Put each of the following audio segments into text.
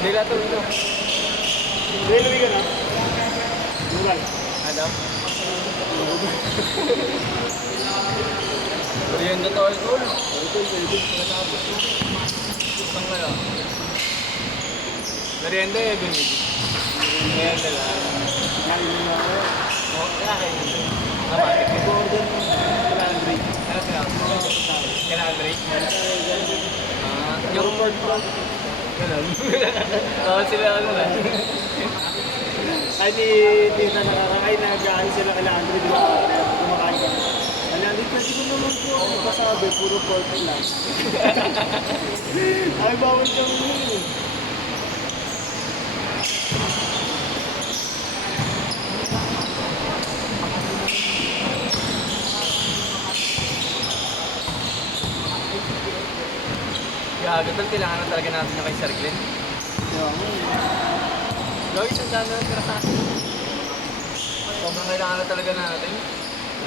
Nila to ito. Railway ka na? Mural. Ano? Merienda to idol. Matapos na. Isang kaya. Merienda eh, ganyan. Merienda lang. Kain mo na ako. Oo, kaya kayo nito. Namatik. Mag-order mo sa Andre. Ano sinabi? Kaya Andre? Yung report mo. Ganun. Oo, sila ano lang. Ay, di na nakakain na gaan sila kay Andre, di ba? Kumakain ka. Andre, kasi ko naman po, kasabi, puro pork lang. Ay, bawal kang yun. Gago tol, kailangan na talaga natin yung kay Sir Glenn. Lagi siyang dami ng pira sa atin. Sobrang kailangan na talaga natin.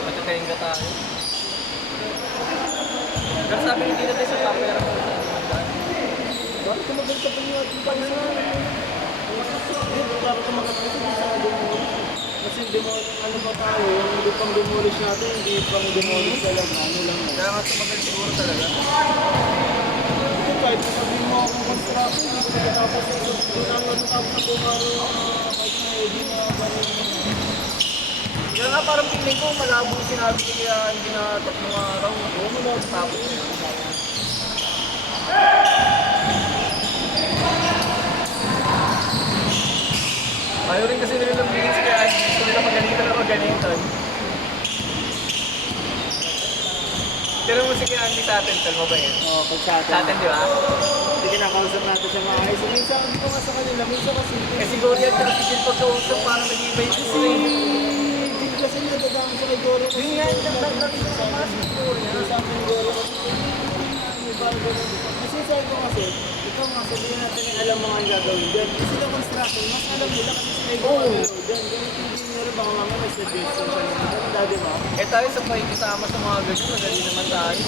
Matatayin ka tayo. Pero sabi ni Tita tayo sa papera ko. Bakit tumagal ka pa niyo at yung pansa? Bakit tumagal ka pa sa demolish? Kasi ano pa tayo, yung hindi pang demolish natin, hindi pang demolish talaga, ano lang na. Kaya nga tumagal siguro talaga. Ito kahit sabihin mo akong construction, hindi ko tapos doon ang natapos na bumalo kahit na hindi na ganun. Kaya nga parang feeling ko malabo yung sinabi ko kaya hindi na tatlong araw. Oo, malapit. Tapos ayaw rin kasi nila ng bilis kaya gusto nila magalitan na magalitan. Tinanong mo si kaya Andy sa atin, tal mo ba yun? Oo, pag sa Sa atin, di ba? Hindi kinakausap natin siya maayos. So, minsan, hindi ko nga sa kanila, minsan kasi Eh siguro yan, tsaka si Jill pagkausap parang nag-iba yung gusto eh. hindi kasi nadadami sa kay Goro. Yun nga, yung nagdadami sa mas siguro niya. Sa akin Goro. May parang ganun. Kasi sabi ko kasi, ikaw nga sabihin natin yung alam mo nga yung gagawin dyan. Kasi sa construction, mas alam nila kasi sila yung gagawin dyan. Ganun hindi nyo rin baka mamaya may suggestion siya naman. Ano dati mo? Eh tayo sa pakikisama sa mga ganyan, madali naman tayo.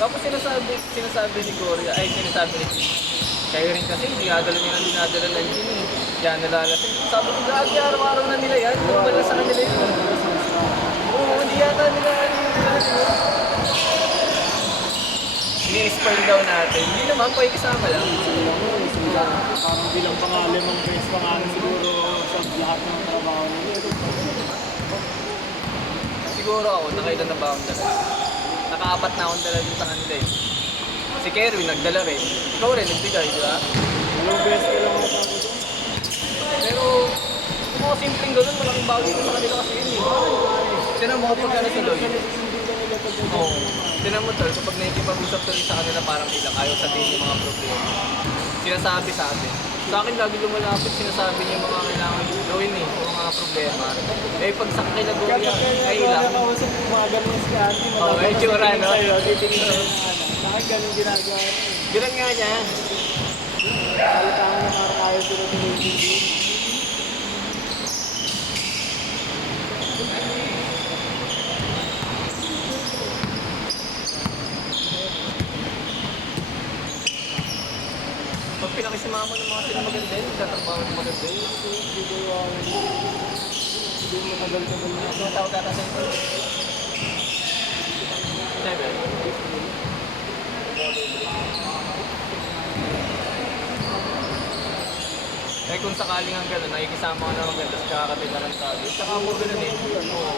Tapos sinasabi ni Gloria, ay sinasabi ni Jim. Kayo rin kasi, hindi dadala nila ang dinadala ng Jim eh. Kaya nalalasing. Sabi ko, gagi, araw-araw na nila yan. Huwag pala sa kanila yun. Oo, hindi yata nila ini-spoil daw natin. Hindi naman, pakikisama lang. Parang bilang pangalan ng best pangalan siguro sa lahat ng trabaho nila. Siguro ako, nakailan na ba akong dala? Nakaapat na akong dala din sa kanila eh. Si Kerwin, nagdala rin. Ikaw rin, nagbigay, di ba? Yung best ka lang ako doon. Pero, kung mga simpleng ganun, malaking bagay ko sa kanila kasi yun eh. Tinan mo kapag ano sa Lloyd. Oo. Tinan mo tol, kapag nakikipag-usap tuloy sa kanila parang ilang ayaw sabihin yung mga problema. Sinasabi sa atin. Sa akin lagi lumalapit, sinasabi niya yung mga kailangan gawin eh, yung mga problema. Eh pag sa kila Gloria, ay ilang. Nakausap yung mga ganun si Auntie. Oo, may tsura, no? Titingin sa'yo na ano. Sa akin ganun ginagawa niya. Ganun nga niya. Salitahan niya parang ayaw sila tuloy-tuloy. Pag pinakisimama ng mga sila maganda yun, tatrabaho ng maganda yun. Hindi mo tagal-tagal na. Mga tao data center. Seven. Eh kung sakaling ang gano'n, nakikisama ko na maganda, tapos kakakapit na lang sabi. Tsaka ako gano'n eh. Oo.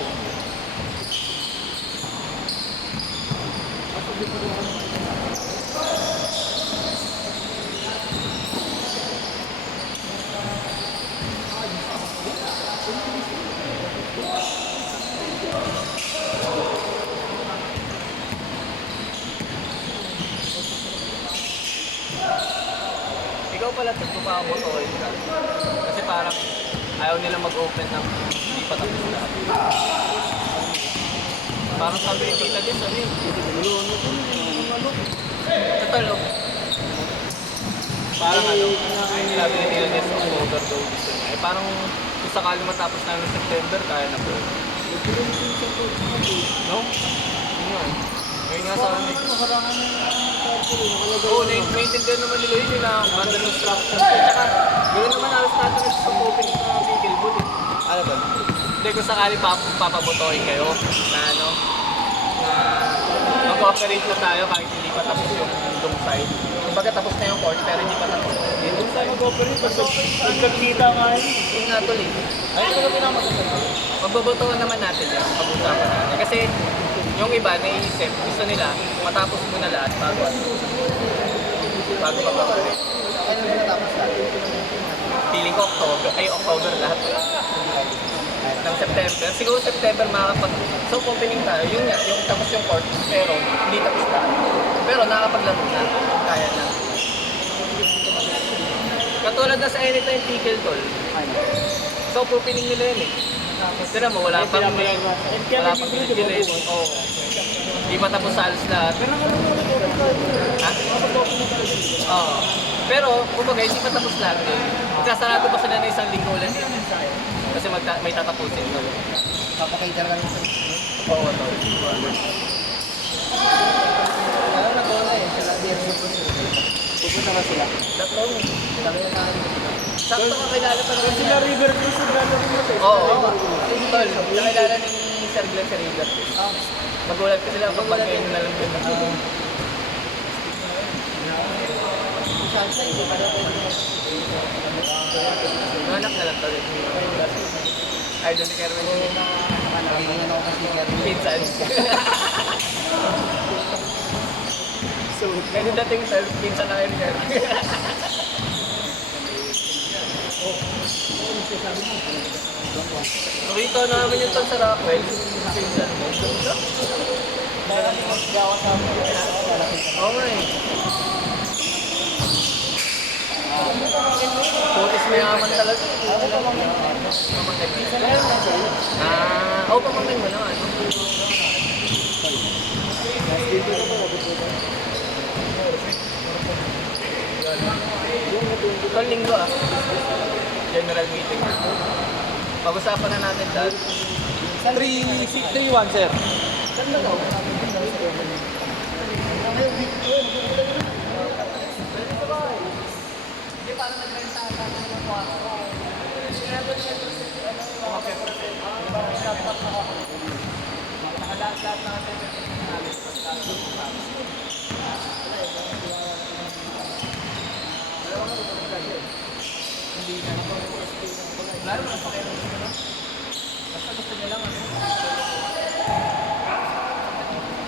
Ikaw pala, nagpapamotoy ka. Kasi parang ayaw nila mag-open ng hindi pa tapos lahat. Parang sabi ni Tita Des, ano yun? Total, no? Parang ano, sabi ni Tita Des, October daw gusto niya. Eh parang kung sakali matapos na ng September, kaya na po. No? Yun nga. Ngayon nga sa amin. Nakarangan na yung cargo. Nakalagay. Oo, naiintindihan naman nila yun yung under instructions. Tsaka, gano'n naman halos natin sa opening ng vehicle boot eh. Ano ba? Hindi, kung sakali papabotohin kayo na ano, na mag-operate na tayo kahit hindi pa tapos yung long side. Kumbaga tapos na yung court pero hindi pa tapos yung long side. Mag-operate. Pagkakita nga yun. Yung nga tuloy. Ay, ito na pinamagasagot. Magbobotohan naman natin yan. Pag-usapan natin. Kasi yung iba naiisip, gusto nila matapos muna lahat bago mag-operate. Kailan na natapos lahat? Feeling ko October lahat. Ng September. Siguro September so opening tayo. Yun nga, yung tapos yung court, pero hindi tapos lahat. Pero nakakapaglaro na. Kaya na. Katulad na sa anytime tickle tol. So opening nila yun eh. Tira mo, wala pang delay. Oo. Hindi pa tapos halos lahat. Pero ano mo nag-operate? Ha? Oo. Pero, kumbaga, hindi pa tapos lahat eh. Magsasarado pa sila na isang linggo ulit. Kasi may tatapusin. Papakaiter ka lang sa Oo, ito. Ano na ko na eh, sila DFC po sila. Pupunta ba sila? Tatlo. Sabi na namin. Sakto kakilala pa naman Sila River Cruz sa Galo River. Oo. Tol, nakilala ni Sir Glenn sa River. Magulat ka sila pag magkain na lang din. Salsa, hindi pa rin. Anak na lang tol. Idol ni Kerwin yun. Nakalingan ako kasi Kerwin. Pinsan. So, ganun dating tol, pinsan na kayo ni Kerwin. Nakita namin yung tol sa Rockwell. Pinsan. Oo nga eh. Putis mayaman talaga. Pamangkin mo naman. Itong linggo general meeting. Pag-usapan na natin dahil 3-1, sir. saan na daw? Hindi, parang nagrenta ata ng kwarto. Nakalat-lat natin. Wala naman ang pakialam nila. Basta gusto niya lang ano.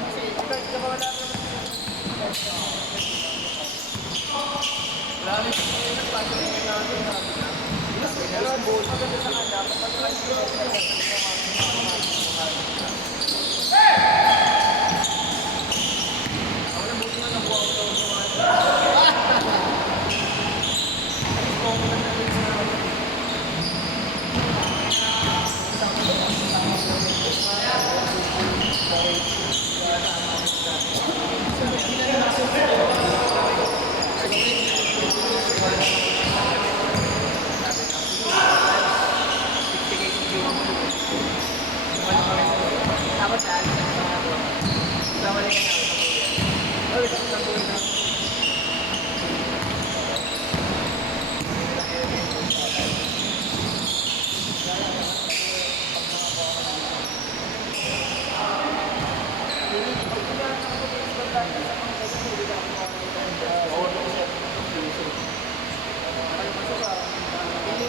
Kasi kahit ka wala naman. Wala rin siya ngayon. Paano rin natin natin na. Wala bull. Maganda sa kanya. Kapag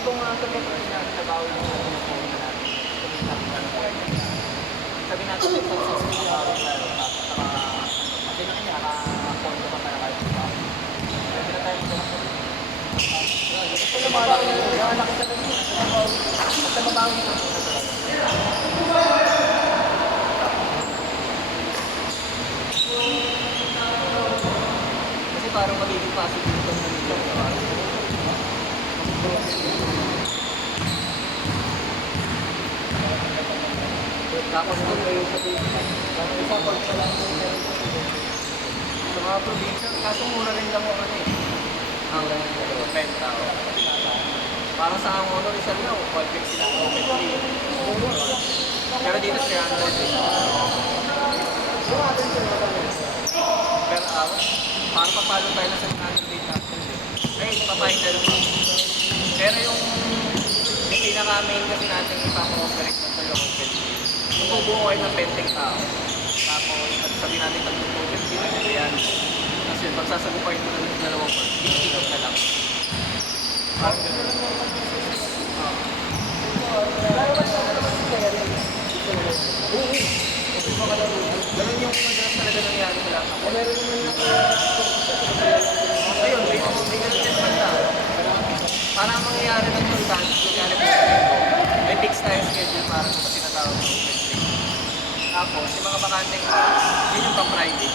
ko nga ito kung sinabi na bawal yung sabi natin yung successful na bawal tayo kasi na kanya naka-point pa para kayo pwede na tayo ito lumalaki yung anak kita lang basta mabawi na kasi parang magiging positive itong nalito tapos kung kayo sa isa pag sa lang sa mga probinsya, kaso mura rin lang ako ang renta o parang sa ang honor isang na 150 lang pero dito 300 para papalo tayo na sa natin date natin. Ay, pa-final pa. Pero yung pinaka-main kasi natin ipapa-operate na tayo open field. Magbubuo kayo ng pending tao. Tapos, sabi natin pag-open field, ano yan. Kasi pagsasagupain mo ng dalawang part, ikot ka lang. Parang gano'n. Ganun yung madalas talaga nangyari sa lahat. Ayun, may ganun din banda. Para ang mangyayari ng content, nangyari po may fix tayo schedule para sa tinatawag ng open trade. Tapos, yung mga bakanteng, yun yung pang-Friday.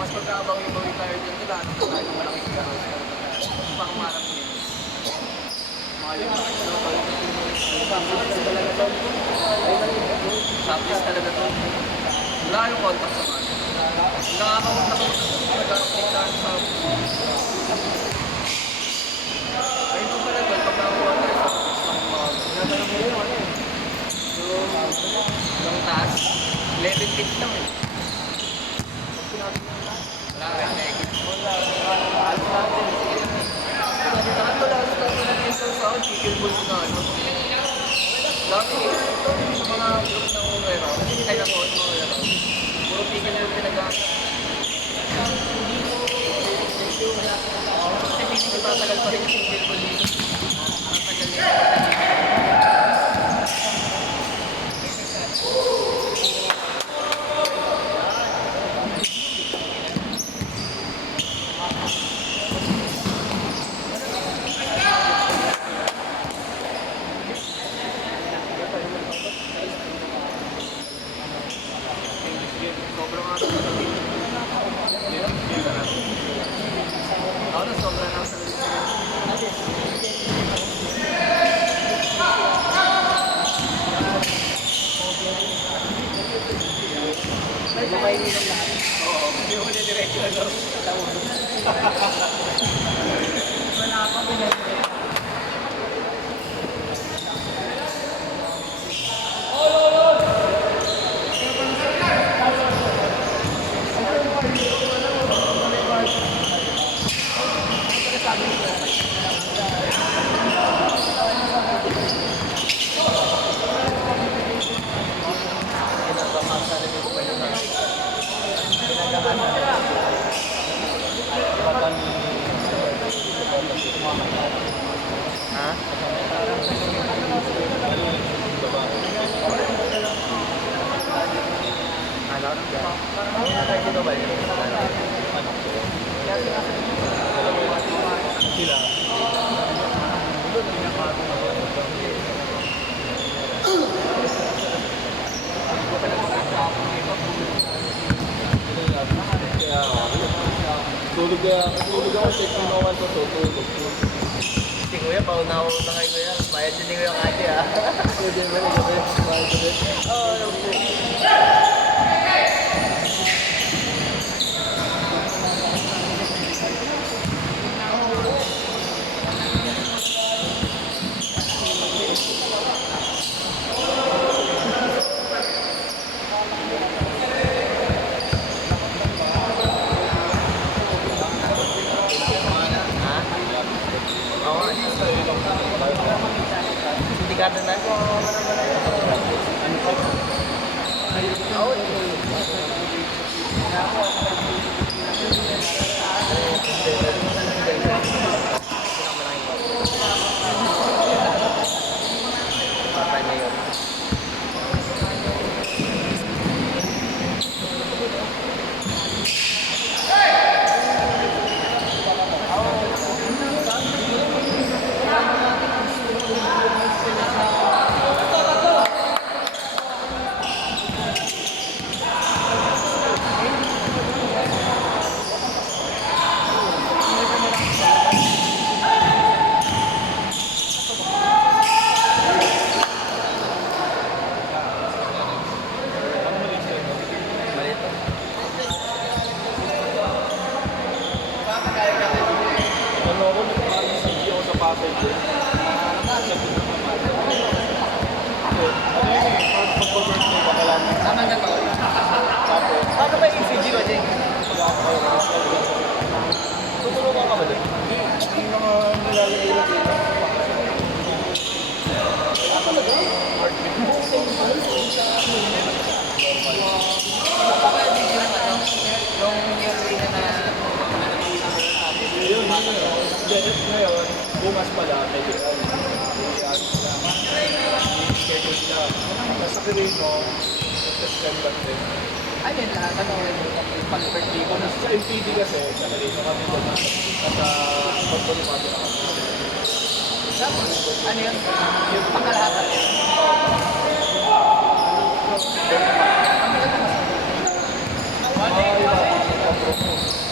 Mas pagkakabawi-bawi tayo dyan, naghanap tayo ng malaking gano'n. Pangamarap niya. Mahal yung mga local. Subjects talaga to. Wala yung contact sa mga. Nakakawag na kung nag-update tayo sa ayun po pala doon, pagkakakuha tayo sa gano'n mo yun, ano eh. Yung taas, 11 feet lang eh. Wala rin negative. Saan wala sa natin sa chicken balls na ano? Dati, sa mga group ng Umero, ay na po, Umero, puro chicken balls pinagamit. Kasi piling ipatagal pa rin yung chicken balls dito. Matagal yung sobrang ano talaga. Ako na sobrang ako sa may nilang lahat. Oo, hindi mo na diretso na daw. Wala pa pinag-diretso. Ha? Ano? Ano tayo dito ba yun? Sila. Tulog ako, check mo naman ito, tulog. Si Kuya, pauna ako na kay Kuya. Bayad din ni Kuya Kati ah. Pwede ba na gabi? Bayad din? Oo, sindikado na. puzzle din. Sagot ng pamalo. So, ano yun eh, pag-birthday ba kailangan? Tama na to. Tapos, Paano ba yung ECG ba, Jake? Tutulungan ka ba doon? hindi, yung mga nilalagay lang dito. Baka hindi din ano, yung yearly na Yun, Janet ngayon, bukas pala, may biral. Schedule siya. Nasa kirin mo, sa September 10. ano yun lahat? Ano yung pag-birthday ko na? Sa MPD kasi, sa Marino kami doon nasa pagpulipado na kami. Tapos, ano yun? Yung pangkalahatan yun.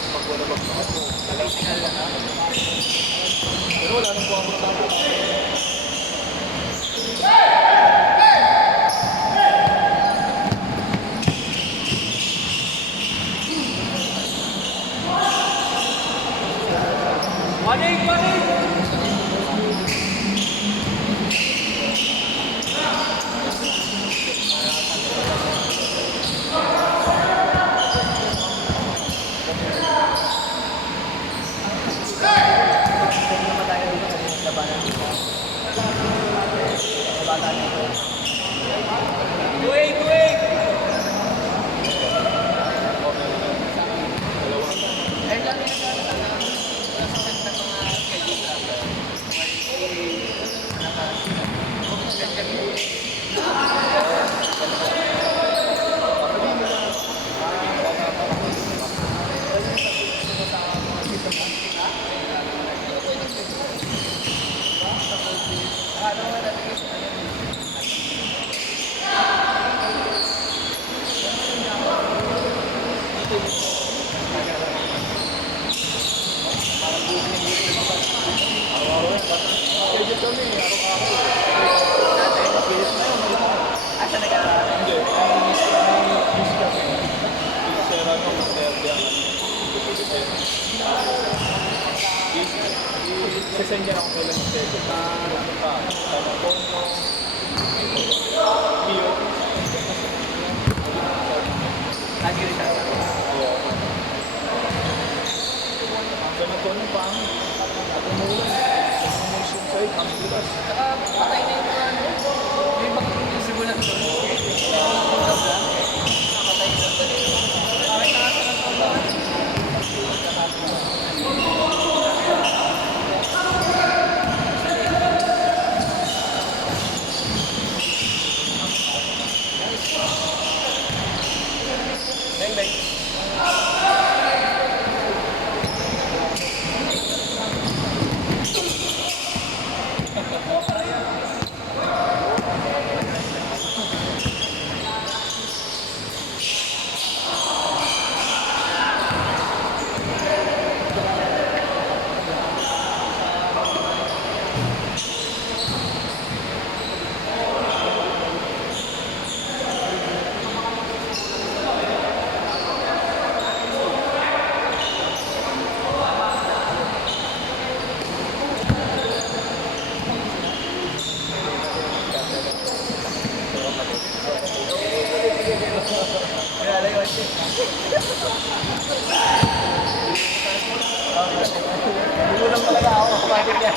Pag wala mag-ako. Pero wala nang buwang mo tapos. Panig! Panig! Wait! Wait! Eh, lang yung Schedule kami, araw-araw. asa nag-aaral? Hindi, miss kami. Sera ng Terdia. Sisend niya ako kailan yung schedule. Ano pa? Tanong mo. Pio. Lagi rin siya. Ganun ko ng pang. At umulan. Information sa'yo, ang bilas. Saka patay na yung ano. May bakit yung simulan doon. Patay na doon. Parang nakasa ng pambahan. Bang, bang. Gutom talaga ako. Bakit yan?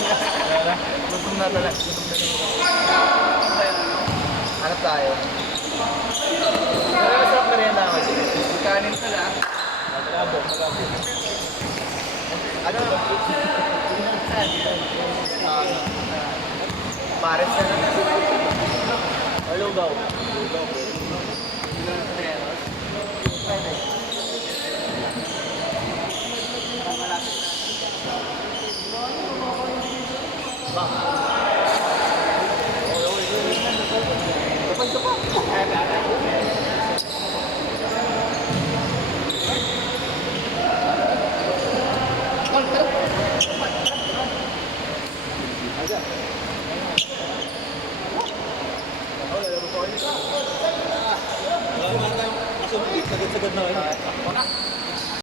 Gutom na talaga. Gutom na talaga. Hanap tayo. Pero masarap na rin naman. Kanin pala. Malabo, malabo. Ano? Pares na lang. Hello daw. Baka.